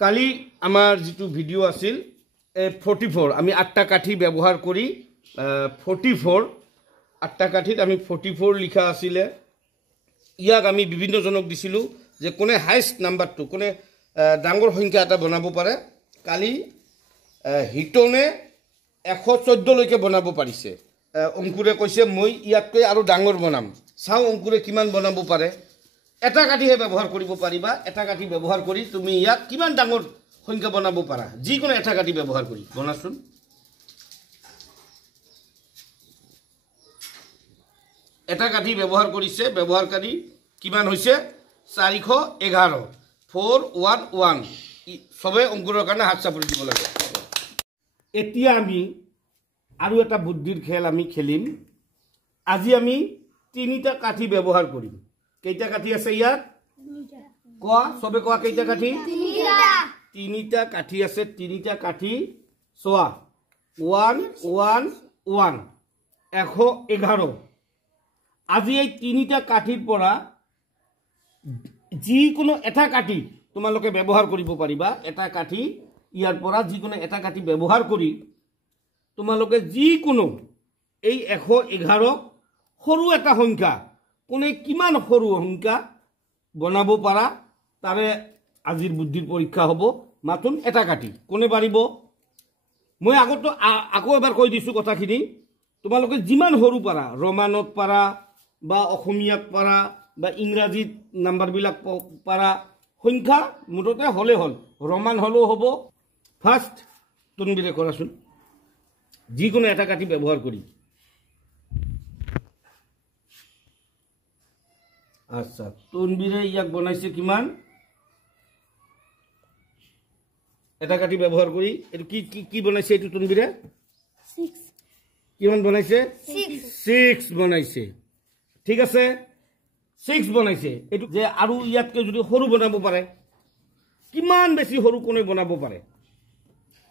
কালি আমার যেটো ভিডিও আছিল 44 আমি 8টা কাঠি ব্যবহার করি 44 8টা কাঠিত আমি 44 লিখা আছিল ইয়াক আমি বিভিন্ন জনক দিছিলো যে কোনে হাইয়েস্ট নাম্বারটো কোনে ডাঙৰ সংখ্যা এটা বনাব পাৰে কালি হিটনে 114 লৈকে বনাব পাৰিছে অংকুৰে কৈছে মই ইয়াতকৈ আৰু ডাঙৰ বনাম চাও অংকুৰে কিমান বনাব পাৰে এটা কাঠিহে ব্যৱহাৰ কৰিব পাৰিবা এটা কাঠি ব্যৱহাৰ কৰি তুমি ইয়াক কিমান ডাঙৰ সংখ্যা বনাব পাৰা যিকোনো এটা কাঠি ব্যৱহাৰ কৰি বনাচোন এটা কাঠি ব্যৱহাৰ কৰিছে ব্যৱহাৰকাৰী কিমান হৈছে 411 411 সবে অংকুৰৰ কাৰণে হাত চাপৰি দিব লাগে এতিয়া আমি আৰু এটা বুদ্ধিৰ খেল আমি খেলিম আজি আমি তিনিটা কাঠি ব্যৱহাৰ কৰিম কেইটা কাঠি আছে ইয়াত কোৱা সবে কোৱা কেইটা কাঠি তিনিটা কাঠি আছে তিনিটা কাঠি সোয়া 111 111 আজি এই তিনিটা কাঠিৰ পৰা যিকোনো এটা কাঠি তোমালোকে ব্যৱহাৰ কৰিব পাৰিবা এটা কাঠি ইয়াৰ পৰা যিকোনো এটা কাঠি ব্যৱহাৰ কৰি তোমালোকে যিকোনো এই 111 সৰু এটা সংখ্যা কোনে কিমান সৰু সংখ্যা বনাব পাৰা তাৰে আজিৰ বুদ্ধিৰ পৰীক্ষা হ'ব মাতুন এটা কাঠি কোনে পাৰিব মই আকৌ এবাৰ কৈ দিছো কথাখিনি তোমালোকে যিমান সৰু পাৰা ৰমানত পাৰা বা অসমীয়াত পাৰা বা ইংৰাজীত নাম্বাৰ বিলাক পাৰা সংখ্যা মুঠতে হলে হল ৰমান হলো হ'ব ফাৰ্স্ট তুনবিৰে কৰাচোন যিকোনো এটা কাঠি ব্যৱহাৰ কৰি আচ্ছা তুনবিৰে ইয়াক বনাইছে কিমান এটা কাঠি ব্যৱহাৰ কৰি এটো কি কি বনাইছে এটো তুনবিৰে 6 কিমান বনাইছে 6 বনাইছে ঠিক আছে 6 বনাইছে এটো যে আৰু ইয়াতকে যদি সৰু বনাব পাৰে কিমান বেছি সৰু কোনে বনাব পাৰে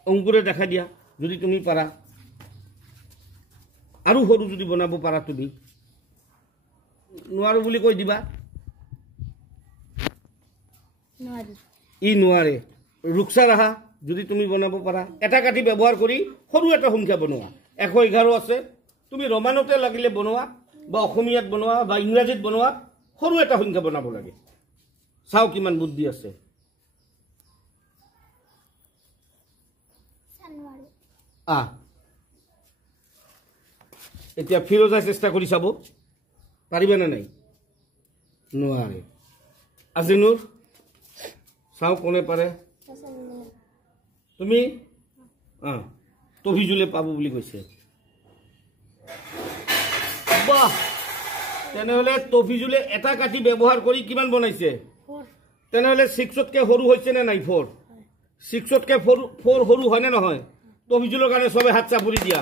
অংকুৰে দেখা দিয়া যদি তুমি পাৰা আৰু সৰু যদি বনাব পাৰা তুমি নোৱাৰো বুলি কৈ দিবা নোৱাৰি ই নোৱাৰে ৰুকসা ৰাহা যদি তুমি বনাব পাৰা এটা কাঠি ব্যৱহাৰ কৰি সৰু এটা সংখ্যা বনোৱা 111 আছে তুমি ৰমানতে লাগিলে বনোৱা বা অসমীয়াত বনোৱা বা ইংৰাজীত বনোৱা সৰু এটা সংখ্যা বনাব লাগে চাও কিমান বুদ্ধি আছে এতিয়া ফিৰোজা চেষ্টা কৰি চাব পাৰিবে না নাই নোৱাৰে আজিনুৰ চাও কোনে পাৰে তুমি তফিজুলে পাব বুলি কৈছে বাহ তেনেহলে তফিজুলে এটা কাঠি ব্যৱহাৰ কৰি কিমান বনাইছে 4 তেনেহলে 6তকে সৰু হৈছে নে নাই 4 6তকে 4 সৰু হয় নে নহয় তফিজুলৰ কাৰণে সবে হাত চাপৰি দিয়া